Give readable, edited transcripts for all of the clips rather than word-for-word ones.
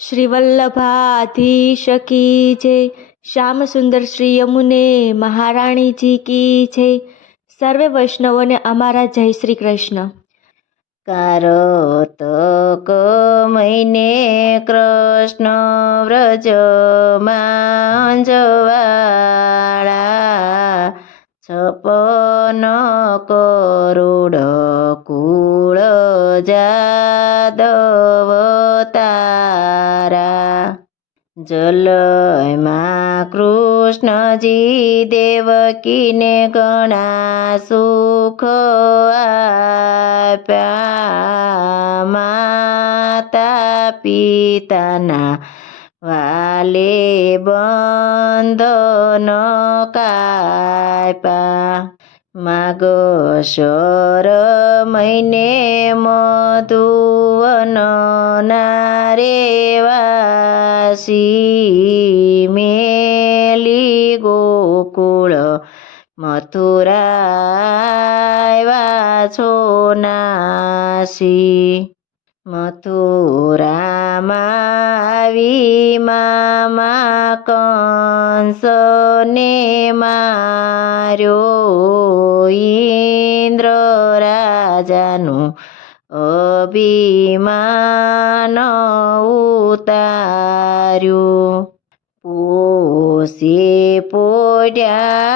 श्री वल्लभाधीश की जय। श्याम सुंदर श्री यमुने महाराणी जी की जय। સર્વે વૈષ્ણવોને અમારા જય શ્રી કૃષ્ણ। કારતક મહિને કૃષ્ણ વ્રજમાં જવાળા 56 કરોડ કુળ જાદવ તારા। જલયમાં કૃષ્ણજી દેવકીને ઘણા સુખ આપ્યા। માતા પિતાના વાલે બંધન કાપ્યા। માગશર મહિને મધુવન નારેવાસી મેલી ગોકુળ મથુરા છોનાસી। મથુરામાં આવી મામા કંસને માર્યો। ઇન્દ્ર રાજાનું અભિમાન ઉતાર્યું। પોષી પોઢ્યા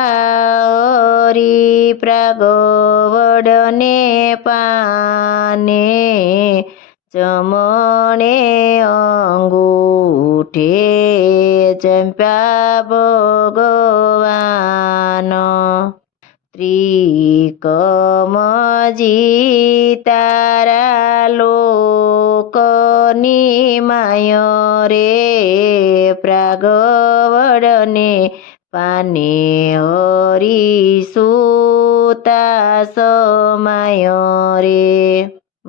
હરી પ્રાગવડને પાને। જમણે અંગૂઠે ચંપ્યા ભગવાન। ત્રિકમજી તારા લોકની માય રે। પ્રાગવડને પાને હરી સૂતા સમાય રે।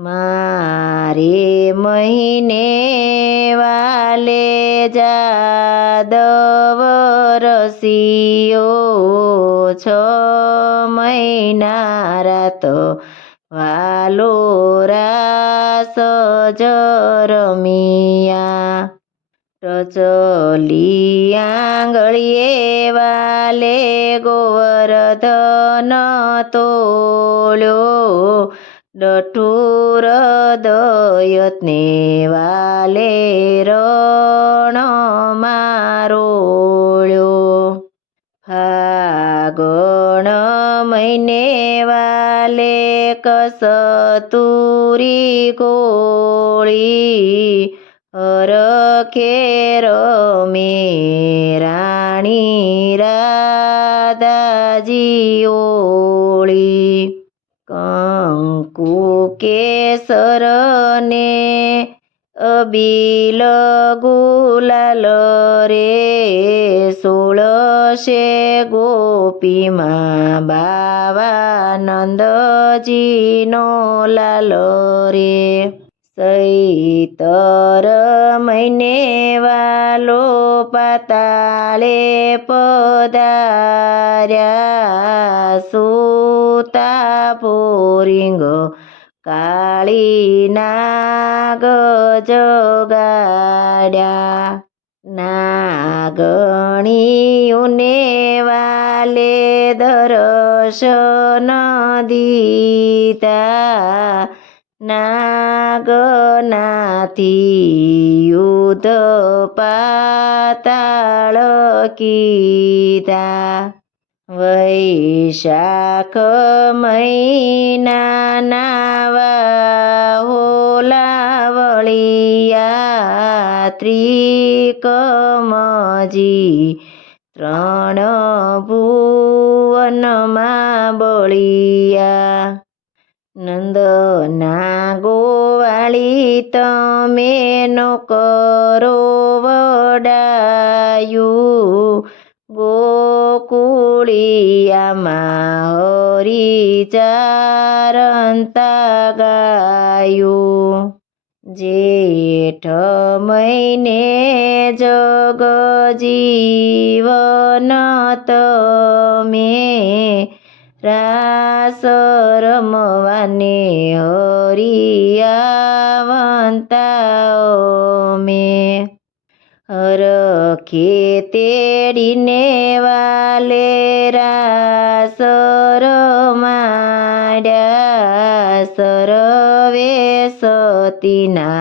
મારે મહિને વાલે જાદવ રસિયો 6 મહિના રાત વાલો રાસ જરમિયા। રચલી આંગળીએ વાલે ગોવર્ધન તોળ્યો। દઠુર દયતને વાલે રણમાં રોળ્યો। ફાગણ મહિને વાલે કસ્તુરી ગોળી। હરખે રમે રાણી રાધાજી ઓળી। કંકુ કેસર ને અબીલ ગુલાલ રે। 16 ગોપીમાં બાવાનંદજીનો લાલ રે। ચૈતર મહિને વાલો પાતાળે પધાર્યા। સૂતા પોરિંગ કાળી નાગ જગાડ્યા। નાગણીઓને વાલે દર્શન દીધા। નાગનાથી યુદ્ધ પાતાળ કીધા। વૈશાખ મહિનાના વાહોલા વળિયા। ત્રિકમજી 3 ભુવનમાં બળિયા। નંદના ગોવાળી તમે નો કરો વડાયું। ગોકુળિયામાં હરી ચારંતા ગાયું। જેઠ મહિને જગજીવન તમે રાસ રમવાને હરિયાવંતા અમે। હરખે તેડીને વાલેરા સરમાડ્યા સરવે સતીના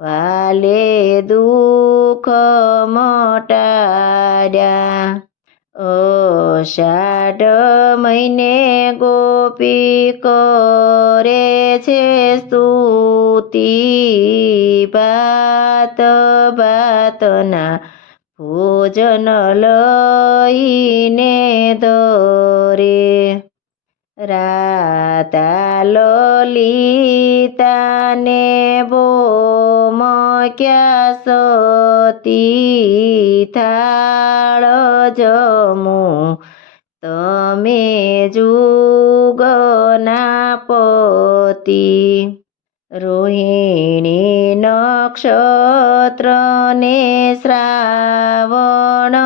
વાલે દુઃખ મટાડ્યા. અષાઢ મહિને ગોપી કરે છે સ્તુતિ ભાત ભાતના ભોજન લઈને ધરે. રાધા લલિતાને ભોમક્યા સતી થાળ જમું તમે જુગના પતિ. રોહિણી નક્ષત્રને શ્રાવણ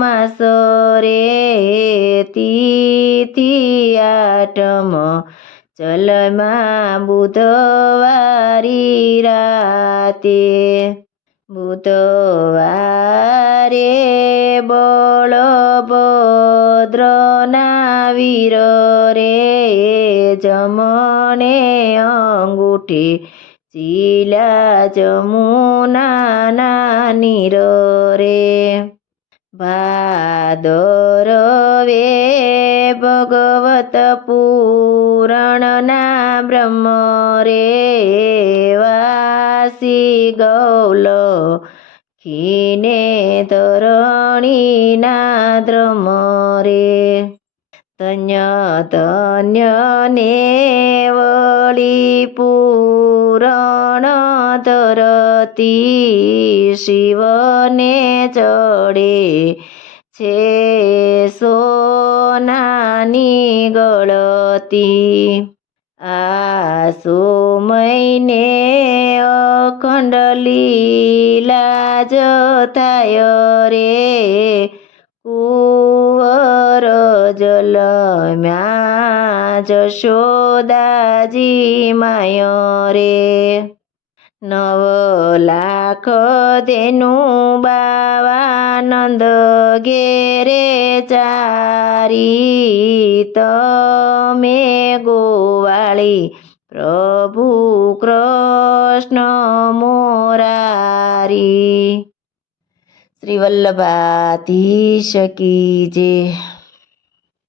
માસ રે તિથિ આઠમ ચલમાં બુધવારી રાતે. બુધવારે બળભદ્રના વીર રે જમણે અંગૂઠે ચીલા જમુનાના નીર રે. ભાદરવે ભગવત પુરાણના બ્રહ્મ રે વાસી ગૌલ ખીને ધરણીના ધ્રમ રે. ધન્ય ધન્ય ને વળી પૂરણ ધરતી શિવને ચડે છે સોનાની ગળતી. આસો મહિને અખંડ લીલા જ થાય રે કુંવર જલમ્યા જશોદાજી માય રે. 9 લાખ ધેનું બાવાનંદ ઘેરે ચારી તમે ગોવાળી પ્રભુ કૃષ્ણ મોરારી. શ્રી વલ્લભાધીશ કી જય.